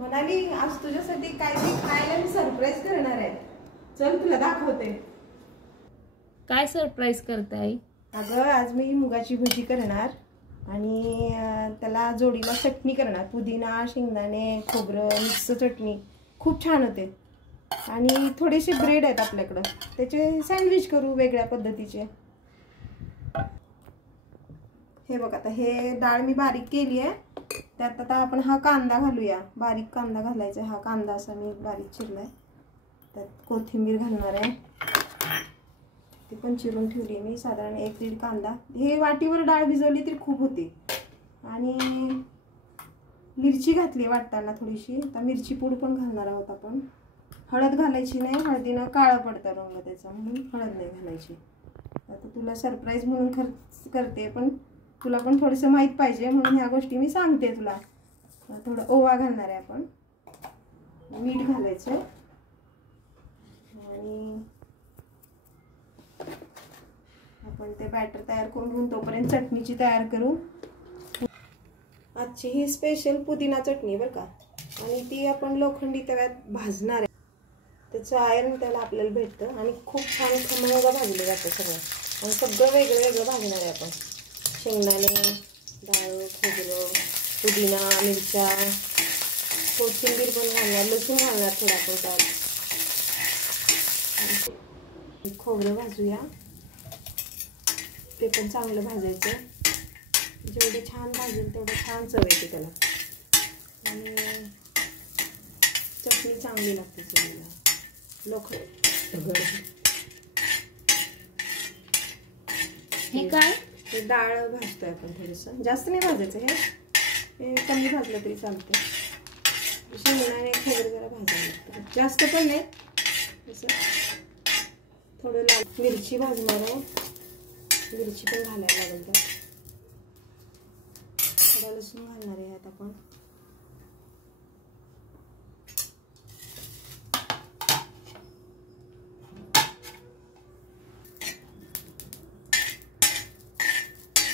म्हणाली आज तुझ्यासाठी काहीतरी खायला मी सरप्राईज करणार आहे. चल तुला दाखवते. काय सरप्राईज करताय? अगं आज मी मुगाची भजी करणार आणि त्याला जोडीला चटणी करणार. पुदिना, शेंगदाणे, खोबरं मिक्स चटणी खूप छान होते. आणि थोडेसे ब्रेड आहेत आपल्याकडं, त्याचे सँडविच करू वेगळ्या पद्धतीचे. हे बघ आता हे डाळ मी बारीक केली आहे. त्यात आता आपण हा कांदा घालूया. बारीक कांदा घालायचा. हा कांदा असा मी बारीक चिरलाय. त्यात कोथिंबीर घालणार आहे. ती पण चिरून ठेवली मी. साधारण 1-1.5 कांदा. हे वाटीवर डाळ भिजवली तरी खूप होते. आणि मिरची घातली वाटताना थोडीशी. आता मिरची पूड पण घालणार आहोत आपण. हळद घालायची नाही, हळदीनं काळं पडतं रंग त्याचा, म्हणून हळद नाही घालायची. आता तुला सरप्राईज म्हणून खर्च करते, पण तुला पण थोडंसं माहीत पाहिजे म्हणून ह्या गोष्टी मी सांगते तुला. थोडं ओवा घालणार आहे आपण. मीठ घालायचं आणि आपण ते बॅटर तयार करून घेऊन तोपर्यंत चटणीची तयार करू. आजची ही स्पेशल पुदिना चटणी बरं का. आणि ती आपण लोखंडी तव्यात भाजणार आहे. त्याचं आयर्न त्याला आपल्याला भेटतं आणि खूप छान खमंग भाजलं जातं सगळं. आणि सगळं वेगळं वेगळं भाजणार आहे आपण. शेंगदाणे, डाळ, खोबरं, पुदिना, मिरच्या, कोथिंबीर पण घालणार, लसूण घालणार थोडा आपण त्यात. खोबरं भाजूया. ते पण चांगलं भाजायचं. जेवढे छान भाजेल तेवढं छान चव येते त्याला. आणि चटणी चांगली लागते सगळ्याला. हे काय? हे डाळ भाजतोय आपण थोडंसं. जास्त नाही भाजायचं हे कमी भाजलं तरी चालते. शेंगदाणे खोबरं जरा भाजायला लागतं. जास्त पण नाही. असं थोडं लाल मिरची भाजणार आहे. मिरची पण घालायला लागेल त्यात. थोडा लसूण घालणार आहे आता आपण.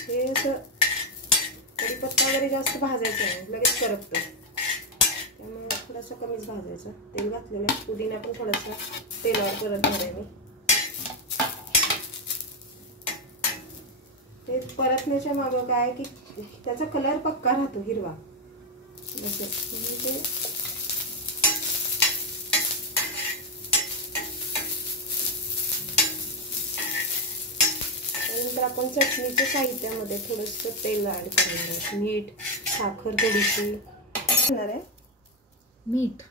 हे असं कढीपत्ता वगैरे जास्त भाजायचं नाही, लगेच करपतं. त्यामुळे थोडंसं कमीच भाजायचं. तेल घातलेलं आहे. पुदिना पण थोडंसं तेलावर परतणार आहे मी. ते परतण्याच्या मागं काय की त्याचा कलर पक्का राहतो हिरवा. म्हणजे त्यानंतर आपण चटणीच्या साहित्यामध्ये थोडंसं तेल ऍड करणार आहे. मीठ, साखर थोडीशी घालणार आहे. मीठ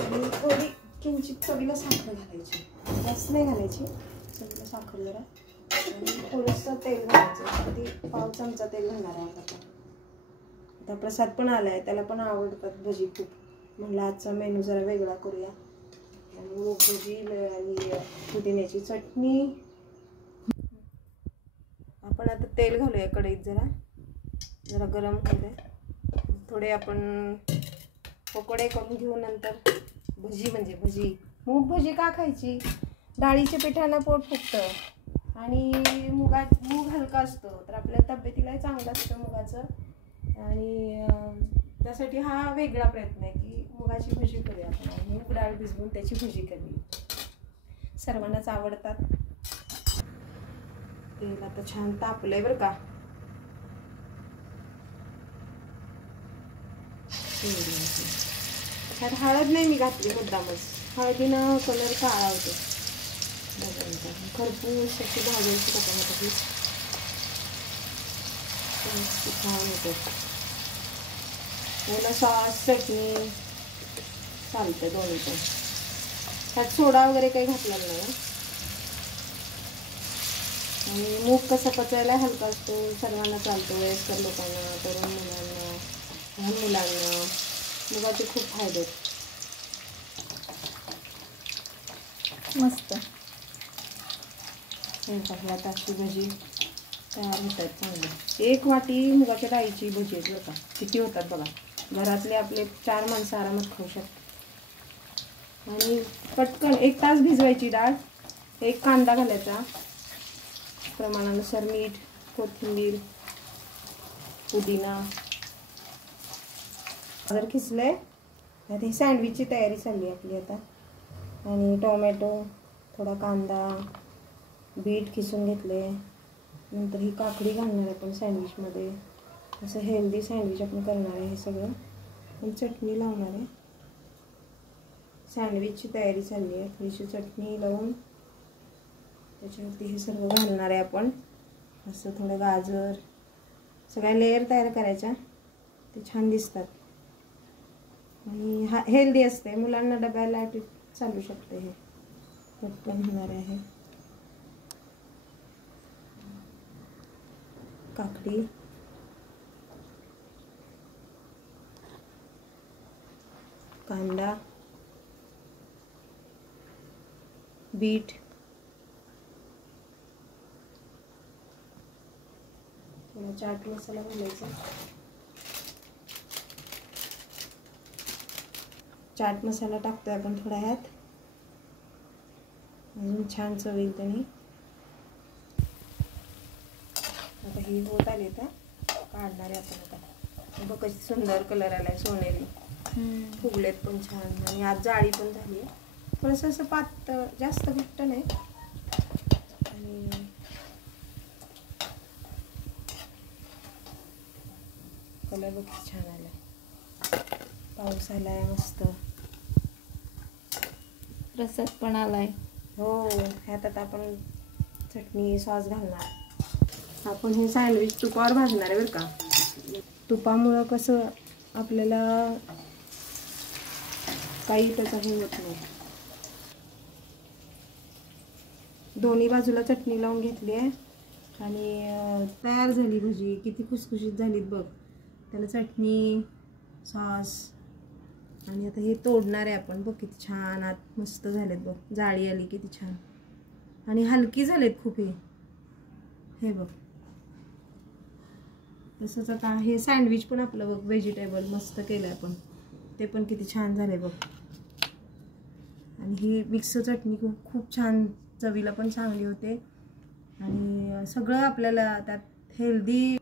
आणि थोडी किंचित चवीला साखर घालायची. जास्त नाही घालायची. चवीला साखर जरा. आणि थोडंसं तेल घालायचं. अगदी 1 चमचा तेल घालणार आहे आता. आता प्रसाद पण आलाय, त्याला पण आवडतात भजी खूप. म्हणलं आजचा मेनू जरा वेगळा करूया. आणि मूग भजी आणि पुदिन्याची चटणी. आपण आता तेल घालूया कढईत. जरा गरम होऊ दे. थोडे आपण पकोडे करून घेऊ. नंतर भजी म्हणजे भजी. मूग भजी का खायची? डाळीच्या पिठानं पोट फुगतं आणि मूग हलका असतो, तर आपल्या तब्येतीलाही चांगलं असतं मुगाचं. आणि त्यासाठी हा वेगळा प्रयत्न आहे की मुगाची भजी करूया आपण. मूग डाळ भिजवून त्याची भजी करली. सर्वांनाच आवडतात. तेल आता छान तापलंय बरं का. त्यात हळद नाही मी घातली मुद्दामच. हळदीनं कलर काळा होतो. खरपूस अशी भाजायची कपामध्ये. छान होतं. त्याला सॉस चटणी चालतं दोन्ही पण. त्यात सोडा वगैरे काही घातलेला नाही. आणि मूग कसा पचायला हलका असतो, सर्वांना चालतो. वयस्कर लोकांना, तरुण मुलांना, लहान मुलांना मुगाचे खूप फायदे आहेत. मस्त. स्वयंपाकला अशी भजी तयार होतात चांगली. 1 वाटी मुगाच्या डाळीची भजी आहेत बरं का. किती होतात बघा. घरातले आपले 4 माणसं आरामात खाऊ शकतात. आणि पटकन 1 तास भिजवायची डाळ. 1 कांदा घालायचा. प्रमाणानुसार मीठ, कोथिंबीर, पुदिना. जर खिसले त्यात ही सँडविचची तयारी चालली आहे आपली आता. आणि टोमॅटो, थोडा कांदा, बीट खिसून घेतले. नंतर ही काकडी घालणार आहे आपण सँडविचमध्ये. असं हेल्दी सँडविच आपण करणार आहे. हे सगळं पण चटणी लावणार आहे. सँडविचची तयारी चालली आहे. थोडीशी चटणी लावून त्याच्यावरती हे सर्व घालणार आहे आपण. असं थोडं गाजर, सगळ्या लेअर तयार करायच्या, ते छान दिसतात. आणि हा हेल्दी असते, मुलांना डब्याला चालू शकते. हे पटकन होणार आहे. काकडी, कांदा, बीट, थोडा चाट मसाला घालायचा. चाट मसाला टाकतोय आपण थोडा ह्यात, अजून छान चव येईल त्याने. आता ही होत आली तर काढणार आहे आपण. आता बघ कशी सुंदर कलर आलाय, सोनेरी. फुगलेत पण छान आणि आज जाळी पण झाली आहे. थोडंसं असं पातळ, जास्त घट्ट नाही. आणि कलर बघ किती छान आलाय. पाऊस आलाय मस्त. रसात पण आलाय. हो, ह्यात आता आपण चटणी सॉस घालणार. आपण हे सँडविच तुपावर भाजणार आहे बरं का. तुपामुळं कसं आपल्याला काही त्याचा हे होत नाही. दोन्ही बाजूला चटणी लावून घेतली आहे आणि तयार झाली भजी. किती खुसखुशीत झालीत बघ. त्याला चटणी, सॉस. आणि आता हे तोडणार आहे आपण. बघ किती छान आत मस्त झालेत बघ. जाळी आली किती छान आणि हलकी झालेत खूप. हे बघ. तसंच आता हे सँडविच पण आपलं बघ व्हेजिटेबल मस्त केलं आहे आपण. ते पण किती छान झाले बघ. आणि ही मिक्स चटणी खूप छान, चवीला पण चांगली होते. आणि सगळं आपल्याला त्यात हेल्दी